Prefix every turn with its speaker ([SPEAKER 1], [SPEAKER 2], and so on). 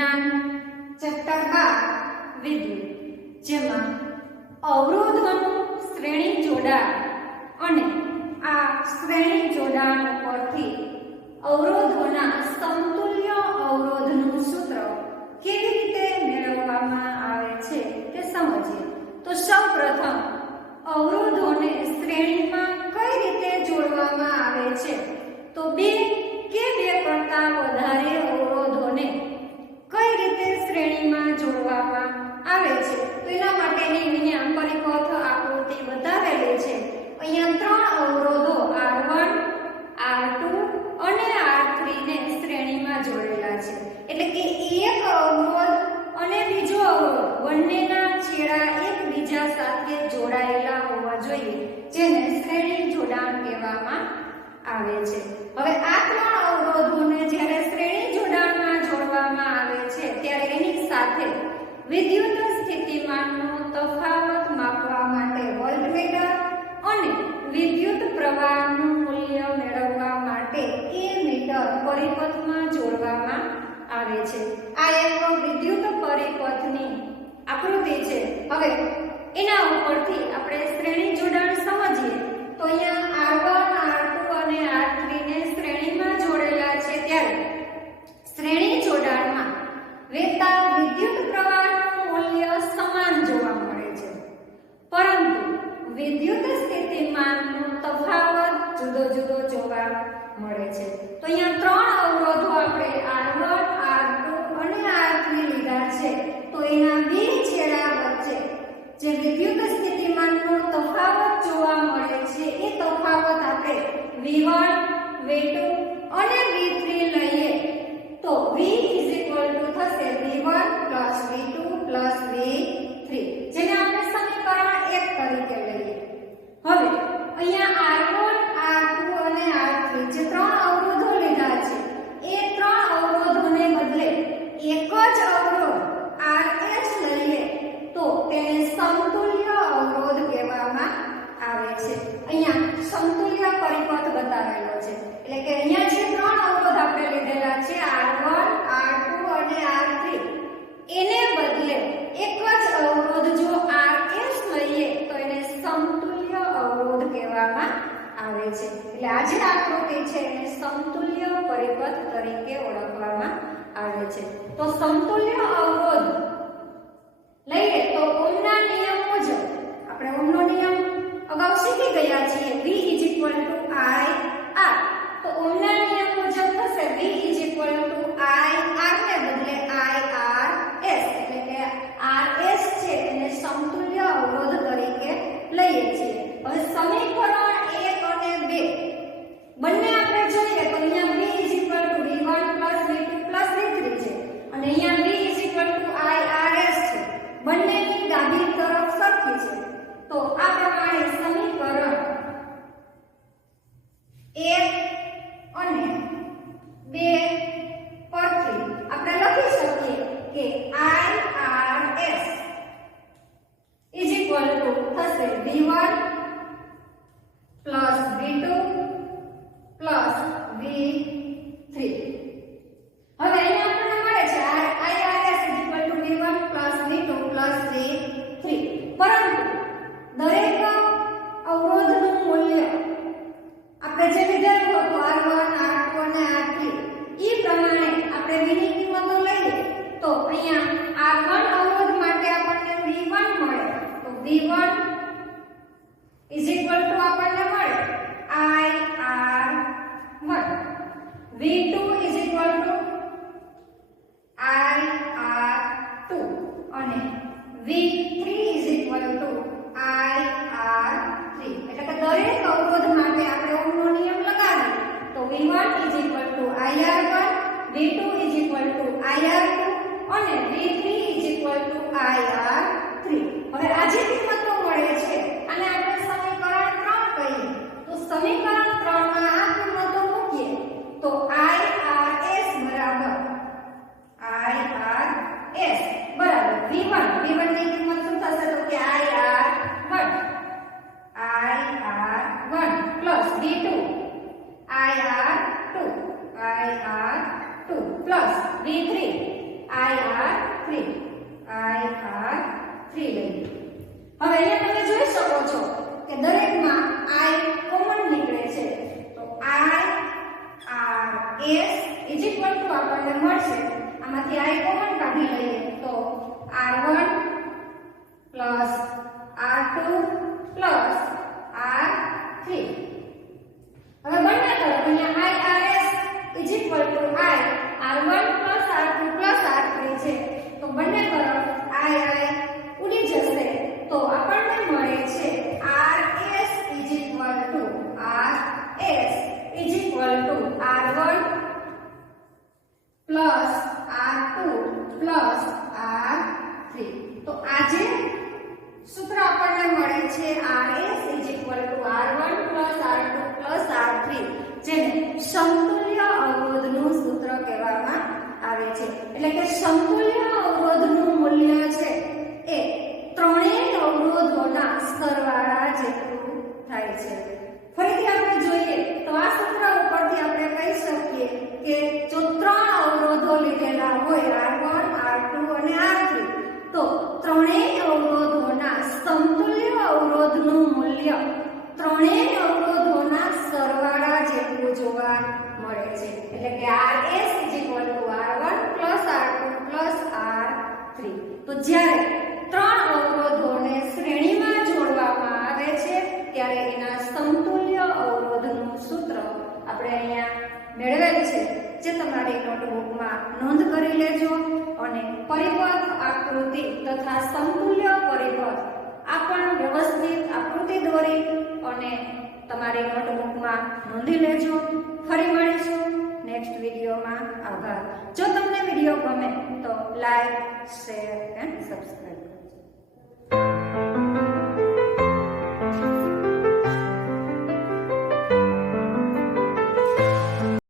[SPEAKER 1] જ્ઞાન ચેપ્ટર બાર વિદ્યુત જેમાં અવરોધનું શ્રેણી જોડાણ અને આ શ્રેણી જોડાણ ઉપરથી અવરોધોના સમતુલ્ય અવરોધનું સૂત્ર કેવી રીતે મેળવવામાં આવે છે તે સમજીએ. તો સૌપ્રથમ અવરોધ સાથે જોડાયેલા હોવા જોઈએ જેને શ્રેણી જોડાણ કહેવામાં આવે છે. હવે આ ત્રણ અવરોધોને જ્યારે શ્રેણી જોડાણમાં જોડવામાં આવે છે, ત્યારે એની સાથે વિદ્યુત સ્થિતિમાનનો તફાવત માપવા માટે વોલ્ટમીટર અને વિદ્યુત પ્રવાહનું મૂલ્ય મેળવવા માટે એ મીટર પરિપથમાં જોડવામાં આવે છે. આ એક વિદ્યુત પરિપથની આકૃતિ છે. હવે એના ઉપરથી આપણે શ્રેણી જોડાણ સમજીએ તો અહીંયા The review the તરીકે ઓળખવામાં આવે છે. તો સમતુલ્ય અવરોધ અહીંયા તમે જોઈ શકો છો કે દરેકમાં આઈ કોમન નીકળે છે. તો I R S is equal to આપણને મળશે. આમાંથી આઈ કોમન કાઢી લઈએ. તો આર પ્લસ નોંધ કરી લેજો અને પરિપથ આકૃતિ તથા સમતુલ્ય પરિપથ આ પણ વ્યવસ્થિત આકૃતિ દોરી અને તમારી નોટબુકમાં નોંધી લેજો. ફરી મળીશું નેક્સ્ટ વિડીયોમાં. આભાર. જો તમને વીડિયો ગમે તો લાઈક શેર એન્ડ સબસ્ક્રાઈબ